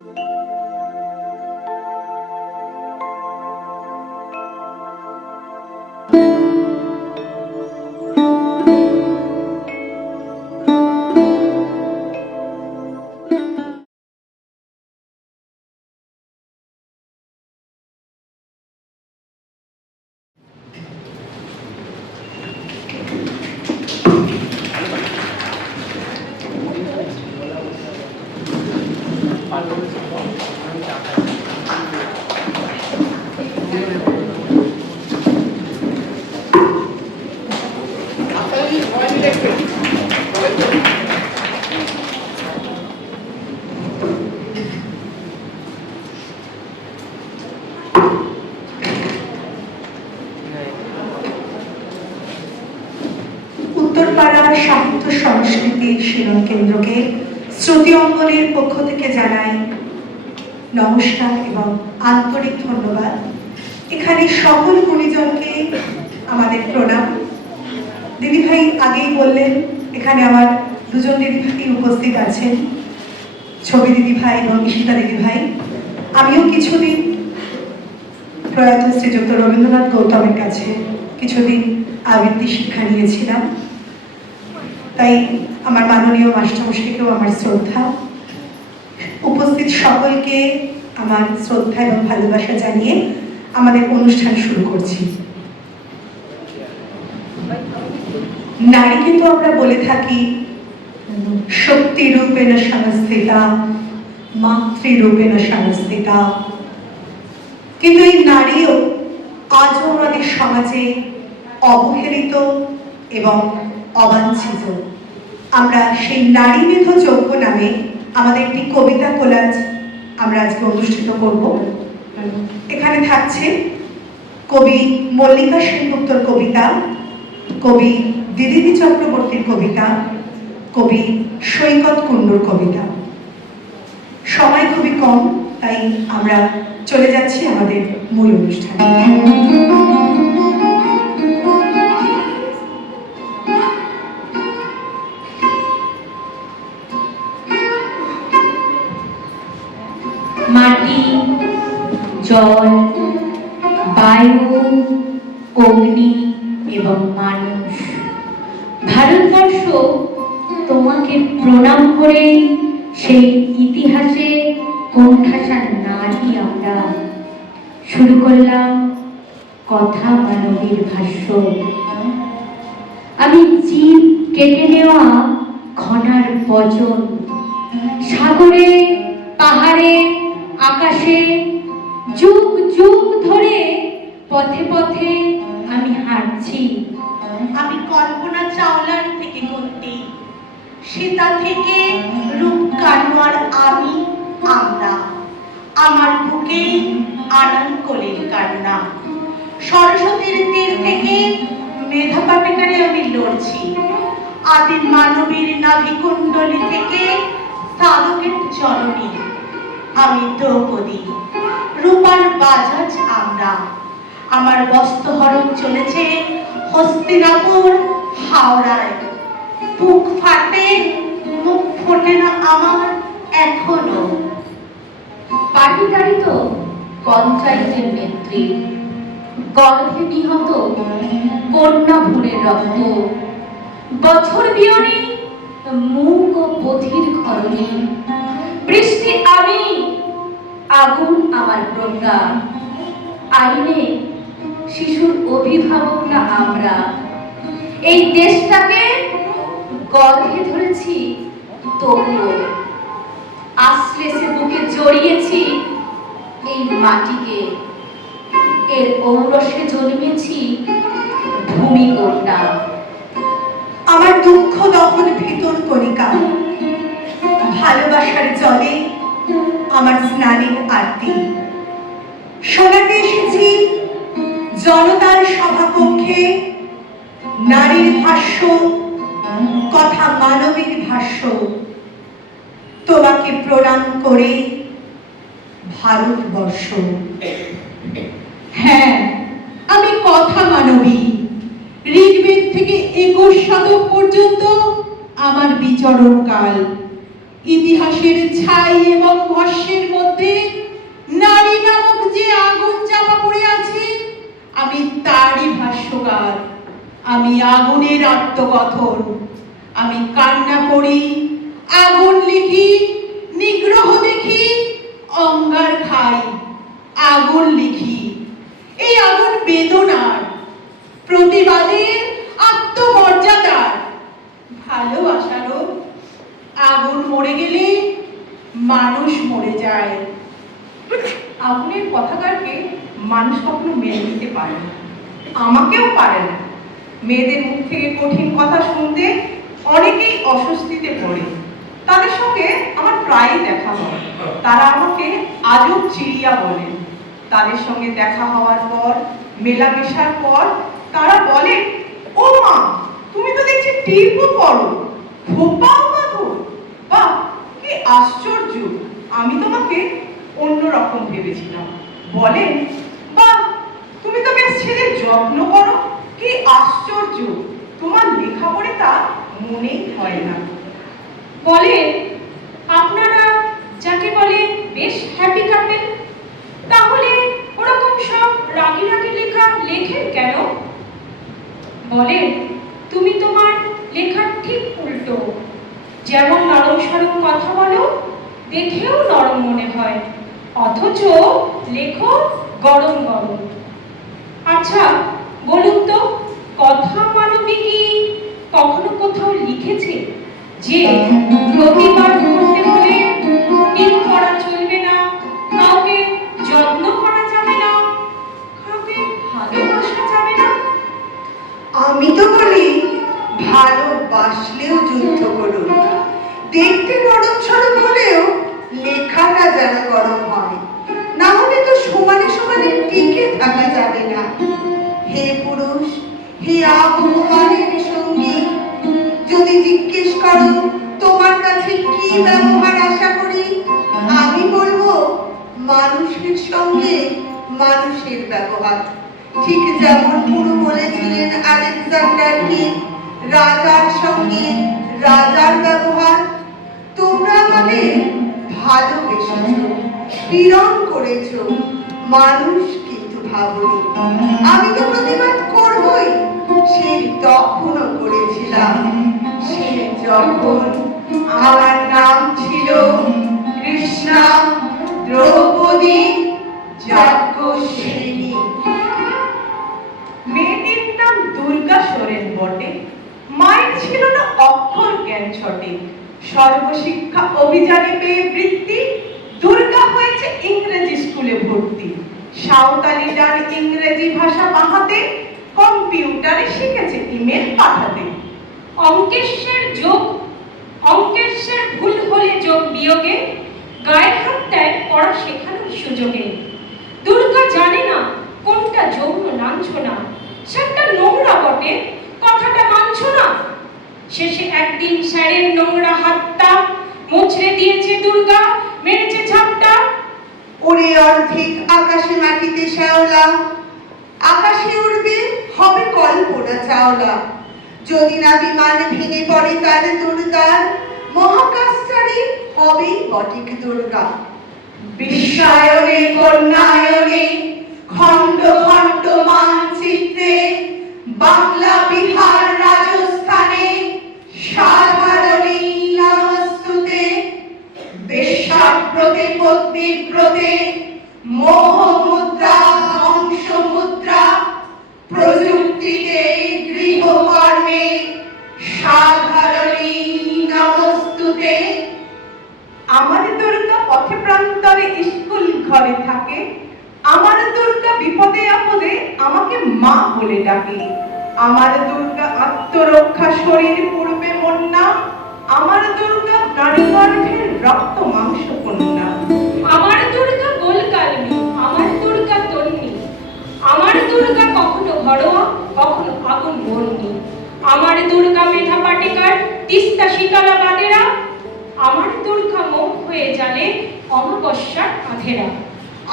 উত্তরপাড়া সাহিত্য সংস্কৃতি শিলং কেন্দ্রকে শ্রুতি অঙ্গনের পক্ষ থেকে জানাই নমস্কার এবং আন্তরিক ধন্যবাদ। এখানে সকল গুণীজনকে আমাদের প্রণাম। দিদিভাই আগেই বললেন, এখানে আমার দুজন দিদিভাই উপস্থিত আছেন, ছবি দিদিভাই এবং ঈশিতা দিদিভাই। আমিও কিছুদিন প্রয়াত শ্রীযুক্ত রবীন্দ্রনাথ গৌতমের কাছে কিছুদিন আবৃত্তি শিক্ষা নিয়েছিলাম, তাই আমার মাননীয় মাস্টারমশাইকেও আমার শ্রদ্ধা। উপস্থিত সকলকে আমার শ্রদ্ধা এবং ভালোবাসা জানিয়ে আমাদের অনুষ্ঠান শুরু করছি। নারীকে তো আমরা বলে থাকি শক্তিরূপেণ সংস্থিতা, মাতৃরূপেণ সংস্থিতা, কিন্তু এই নারীও আজও আমাদের সমাজে অবহেলিত এবং অবাঞ্ছিত। আমরা সেই নারী মেধ যজ্ঞ নামে আমাদের একটি কবিতা কোলাজ আমরা আজকে অনুষ্ঠিত করব। এখানে থাকছে কবি মল্লিকা সেনগুপ্তর কবিতা, কবি দিদিনী চক্রবর্তীর কবিতা, কবি সৈকত কুণ্ডুর কবিতা। সময় খুবই কম, তাই আমরা চলে যাচ্ছি আমাদের মূল অনুষ্ঠানে। মাটি, জল, বায়ু, অগ্নি এবং মানুষ, ভারতবর্ষ তোমাকে প্রণাম করে সেই ইতিহাসে কোণঠাসা নারী আমরা শুরু করলাম কথা মানবীর ভাষ্য। আমি জীব কেটে নেওয়া ঘনার বচন, সাগরে পাহাড়ে আকাশে যুগ যুগ ধরে পথে পথে আমি হাঁটছি। আমি কল্পনা চাওলার থেকে কন্তি, সীতা থেকে রূপ কানোয়ার আমি আমরা, আমার বুকে আনন্দ কোলের কান্না। সরস্বতীর তীর থেকে মেধা পাটেকারে আমি লড়ছি, আদিম মানবীর নাভিকুণ্ডলী থেকে সাধকের জননী আমি দ্রৌপদী। রূপার বাজাজ আমরা, আমার বস্ত্রহরণ চলেছে হস্তিনাপুর হাওড়ায়। বুক ফাটে, মুখ ফোটে না আমার এখনো। পাটিকারিত পঞ্চায়েতের নেত্রী, গর্ভে নিহত কন্যা ভ্রূণের রক্ত, বছর বিয়নে মুখ ও পথির খরণে। বৃষ্টি আমি, আগুন আমার প্রজ্ঞা, আইনে শিশুর অভিভাবক না আমরা। এই দেশটাকে গর্ভে ধরেছি তবুও আশ্লেষে বুকে জড়িয়েছি এই মাটিকে। এর ঔরসে জন্মেছি ভূমিকন্যা। আমার দুঃখ দহন ভিতর কণিকা, ভালোবাসার জলে আমার স্নানের আরতি। শোনাতে এসেছি জনতার সভাকক্ষে নারীর ভাষ্য, কথা মানবীর ভাষ্য। তোমাকে প্রণাম করে ভারতবর্ষ। হ্যাঁ, আমি কথা মানবী। ঋগ্বেদ থেকে 21 শতক পর্যন্ত আমার বিচরণ কাল। ইতিহাসের ছাই এবং ভস্মের মধ্যে নারী নামক যে আগুন চাপা পড়ে আছে, আমি তারই ভাষ্যকার। আমি আগুনের আত্মকথন। আমি কান্না করি, আগুন লিখি, নিগ্রহ দেখি, অঙ্গার খাই, আগুন লিখি। এই আগুন বেদনার, প্রতিবাদের, আত্মমর্যাদার, ভালোবাসারও। আগুন মরে গেলে মানুষ মরে যায়। আগুনের পতাকাকে মানুষ কখনো মেনে নিতে পারে না, আমাকেও পারে না। মেয়েদের মুখ থেকে কঠিন কথা শুনতে অনেকেই অস্বস্তিতে পড়ে। তাদের সঙ্গে আমার প্রায়ই দেখা হয়। তারা আমাকে আজব চিড়িয়া বলে। তাদের সঙ্গে দেখা হওয়ার পর, মেলামেশার পর তারা বলে, ও মা, তুমি তো দেখছি টিপও পড়ো, খোপাও বাঁধো। বাহ, কি আশ্চর্য! আমি তোমাকে অন্যরকম ভেবেছিলাম। বলে, বাহ, তুমি তো বেশ ছেলের যত্ন করো। কি আশ্চর্য! তোমার লেখা পড়ে তা মনেই হয় না। বলে, আপনারা যাকে বলে বেশ হ্যাপি কাপেল, তাহলে ওরকম সব রাগি রাগি লেখা লেখেন কেন? বলে, তুমি তোমার লেখার ঠিক উল্টো। যেমন নরম সরম কথা বলো, দেখেও নরম মনে হয়, অথচ লেখো গরম গরম। আচ্ছা বলুন তো, কথা মানবী কি কখনো কোথাও লিখেছে যে প্রতিবাদ করতে হলে টিপ করা চলবে না, কাউকে যত্ন করা যাবে না, কাউকে ভালোবাসা যাবে না? আমি তো বলি, ভালোবাসলেও যুদ্ধ করুন। দেখতে নরম সরম হলেও লেখাটা যেন গরম হয়, না হলে তো সমানে সমানে টিকে থাকা যাবে না। হে পুরুষ, হে আবহমানের সঙ্গী, যদি জিজ্ঞেস করো তোমার কাছে কি ব্যবহার আশা করি, আমি বলবো মানুষের সঙ্গে মানুষের ব্যবহার। ঠিক যেমন পুরো বলেছিলেন আলেকজান্ডারকে, রাজার সঙ্গে রাজার ব্যবহার। তোমরা আমাকে ভালোবেসেছো, পীড়ন করেছো, মানুষ কিন্তু ভাবনি। আমি তো প্রতিবাদ করবই, সে তখনও করেছিলাম। সে যখন আমার নাম ছিল কৃষ্ণা দ্রৌপদী যাজ্ঞসেনী। মেয়েটির নাম দুর্গা সোরেন বটে। মায়ের ছিল না অক্ষর জ্ঞান ছটে। সর্বশিক্ষা অভিযানে পেয়ে বৃত্তি, দুর্গা হয়েছে ইংরেজি স্কুলে ভর্তি। সাঁওতালি ডান ইংরেজি ভাষা বাহাতে, কম্পিউটারে শিখেছে ইমেল পাঠাতে। অঙ্কেশের ভুল হলে যোগ বিয়োগে গায়ে হাত দেয় পড়া শেখানোর সুযোগে। দুর্গা জানে না কোনটা যৌন লাঞ্ছনা, সেটা নোংরা বটে, কথাটা মানছ না। শেষে একদিন স্যারের নোংরা হাতটা মুছড়ে দিয়েছে দুর্গা, মেরেছে ঝাপটা। ওরে অর্ধেক আকাশে মাটিতে শ্যাওলা, আকাশে উড়বে হবে কল্পনা চাওলা। যদি না বিমান ভেঙে পড়ে তার দুর্গার, মহাকাশচারী হবেই বটিক দুর্গা। বিশ্বায়নে কন্যায়নে খণ্ড খণ্ড মানচিত্রে, বাংলা বিহার রাজস্থানে সাধারণী নমস্তুতে। বেশ্যাব্রতে পত্নীব্রতে মোহমুদ্রা ধ্বংসমুদ্রা, প্রযুক্তিতে গৃহকর্মে সাধারণী নমস্তুতে। আমার দুর্গা পথে প্রান্তরে স্কুল ঘরে থাকে। আমার দুর্গা বিপদে আপদে আমাকে মা বলে ডাকে। আমার দুর্গা আত্মরক্ষা শরীর পূর্বে মন্না। আমার দুর্গা নারী গর্ভের রক্ত মাংস কন্যা। আমার দুর্গা গোলকালনি, আমার দুর্গা তন্নি। আমার দুর্গা কখনো ঘরোয়া, কখনো আগুন বর্ণি। আমার দুর্গা মেধা পাটেকার, তিস্তা শীতলা বাদেরা। আমার দুর্গা মুখ হয়ে জানে অমাবস্যার আধেরা।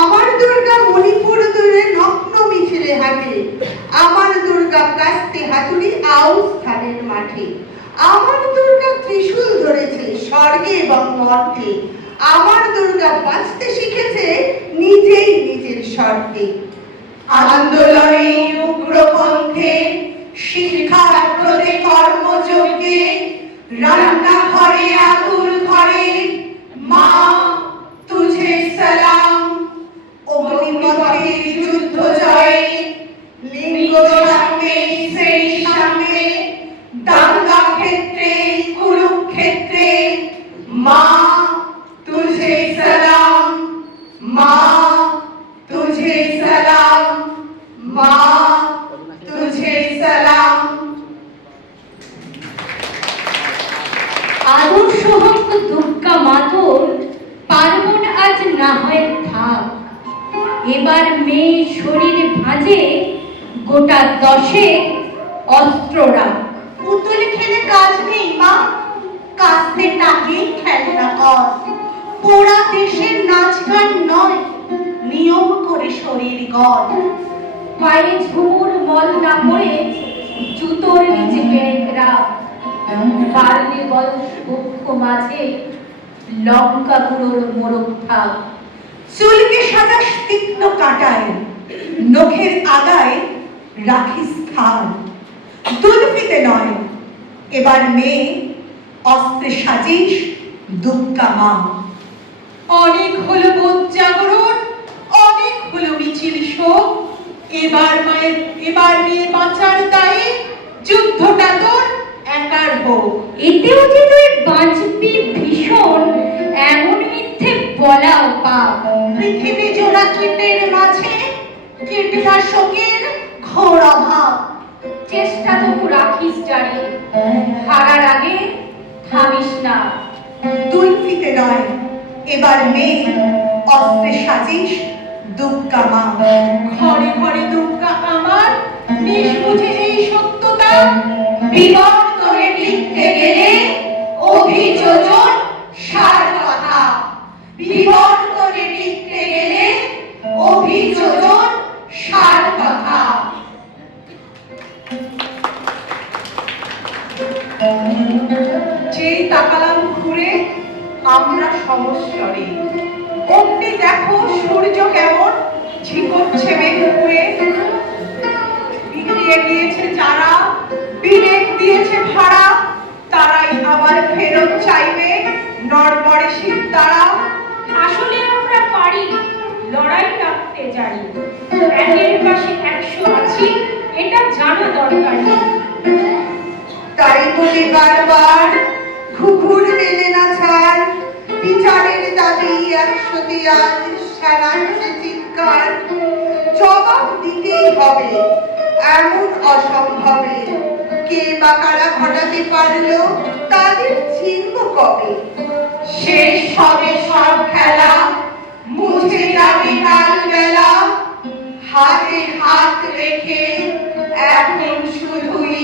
আমার দুর্গা মণিপুর দূরে নগ্ন মিছিলে হাঁটে। আমার দুর্গা কাস্তে হাতুড়ি আউস স্থানের মাঠে। আমার দুর্গা ত্রিশূল ধরেছে স্বর্গে স্বর্গে এবং মর্তে আমার দুর্গা বাঁচতে শিখেছে নিজেই নিজের শর্তে। আন্দোলনে উগ্রপন্থে, শিক্ষার্থে কর্মযজ্ঞে, রান্নাঘরে আতুর ঘরে, মা তুঝে সালাম। অগ্নিপথে যুদ্ধ জয়ে, লিঙ্গ সামনে সেই সামনে, দাঙ্গা ক্ষেত্রে কুরুক্ষেত্রে, মা তুঝে সালাম, মা তুঝে সালাম, মা তুঝে সালাম। আদর্শ হোক দুর্গা মাতর, পার্বণ আজ না হয় থাক। এবার মেয়ে শরীর ভাঁজে, গোটা 10 অস্ত্র রাখ। পুতুল খেলে কাজ নেই মা, কাস্তে টাকে খেলনা কর। পোড়া দেশের নাচ গান নয়, নিয়ম করে শরীর গড়। পায়ে ঝুমুর মল না পড়ে, জুতোর নিচে পেরেক রাখ। বাড়লে বয়স বক্ষ মাঝে, লঙ্কা গুঁড়োর মোড়ক থাক। চুলকে সাজাস তীক্ষ্ণ কাঁটায়, নখের আগায় রাখিস স্থান। দুলফিতে নয়, এবার মেয়ে অস্ত্রে সাজিস দুর্গা মা। অনেক হলো বোধ জাগরণ, অনেক হলো মিছিল শোক। এবার মেয়ে বাঁচার দায়ে যুদ্ধটা তোর একার হোক। এতেও যে তুই বাঁচবি ভীষণ, এমন মিথ্যে বলাও পাপ। পৃথিবী জোড়া কীটের মাঝে, কীটনাশকের ঘোর অভাব। চেষ্টা তবু রাখিস জারি, হারার আগে থামিস না। দুলফিতে নয়, এবার মেয়ে অস্ত্রে সাজিস দুর্গা মা। ঘরে ঘরে দুর্গা আমার, নিজ বুঝে এই সত্যতা। বিবর্তনে লিখতে গেলে অভিযোজন সার কথা। বিবর্তনে লিখতে গেলে অভিযোজন সার কথা। যেই তাকালাম ঘুরে আমরা সমস্বরে, অমনি দেখো সূর্য কেমন ঝিকোচ্ছে মেঘপুরে। বিগড়িয়ে গিয়েছে যারা, বিবেক দিয়েছে ভাড়া, তারাই আবার ফেরত চাইবে নড়বড়ে শীত তারা। আসলে আমরা পারি, লড়াই রাখতে জানি। একের পাশে 100 আছি, এটা জানা দরকারি। তাই বলে বারবার ঘুঘুর মেলে না ছাড়। বিচারের দাবি 100 দেয়াল সারাংশে চিৎকার। জবাব দিতেই হবে এমন অসম্ভবে, কে বা কারা ঘটাতে পারলো তাদের চিনব কবে। শেষ হবে সব খেলা, মুছে যাবে কাল বেলা। হাতে হাত রেখে এখন শুধুই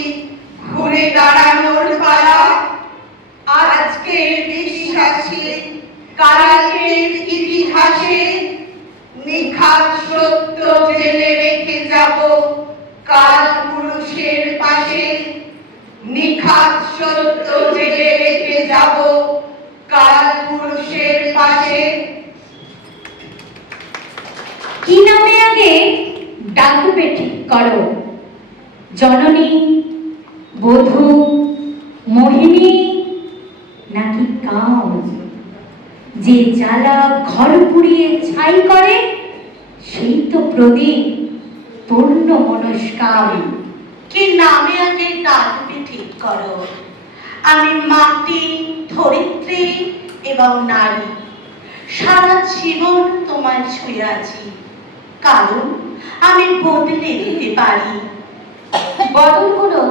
ঘুরে দাঁড়ানোর পালা। আজকের বিশ্বাসে কালকের ইতিহাসে নিখাত সত্য জেনে রেখে যাব কাল পুরুষের পাশে। নিখাত সত্য জেনে রেখে যাব কাল পুরুষের পাশে। কি নামে আগে ডাকবে ঠিক করো, জননী, বধূ, মোহিনী নাকি কাউ? যে জ্বালা ঘর পুড়িয়ে ছাই করে, সেই তো প্রদীপ পূর্ণ মনস্কাম। কি নামে আগে ডাকবে ঠিক করো। আমি মাটি, ধরিত্রী এবং নারী। সারা জীবন তোমায় ছুঁয়ে আছি, কারণ আমি বদলে দিতে পারি। বদল কোনো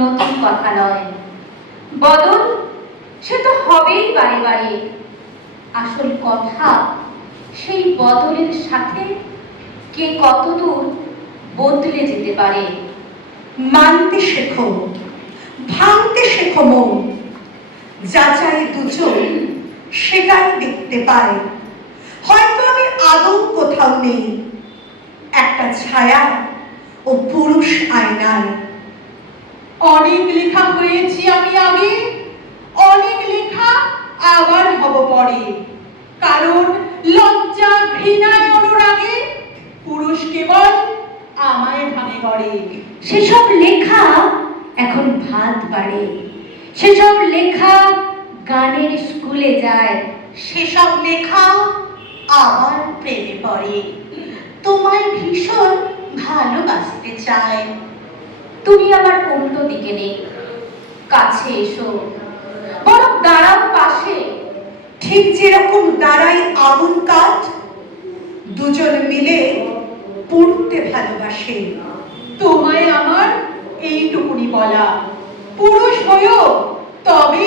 নতুন কথা নয়, বদল সে তো হবেই বারে বারে। আসল কথা সেই বদলের সাথে কে কতদূর বদলে যেতে পারে। মানতে শেখো, ভাঙতে শেখো মন। যাচাই দুচোখ সেটাই দেখতে পায়। হয়তো আমি আদৌ কোথাও নেই, একটা ছায়া ও পুরুষ আয়নায়। অনেক লেখা হয়েছি আমি আগে, অনেক লেখা সেসব লেখা গানের স্কুলে যায়। সেসব লেখা আবার প্রেমে পড়ে, তোমায় ভীষণ ভালোবাসতে চায়। তুমি আমার উল্টো দিকে নেই, কাছে এসো, বরং দাঁড়াও পাশে। ঠিক যেরকম দাঁড়াই আগুন কাঠ, দুজন মিলে পড়তে ভালোবাসে। তোমায় আমার এইটুকুনি বলা, পুরুষ হয়েও তবে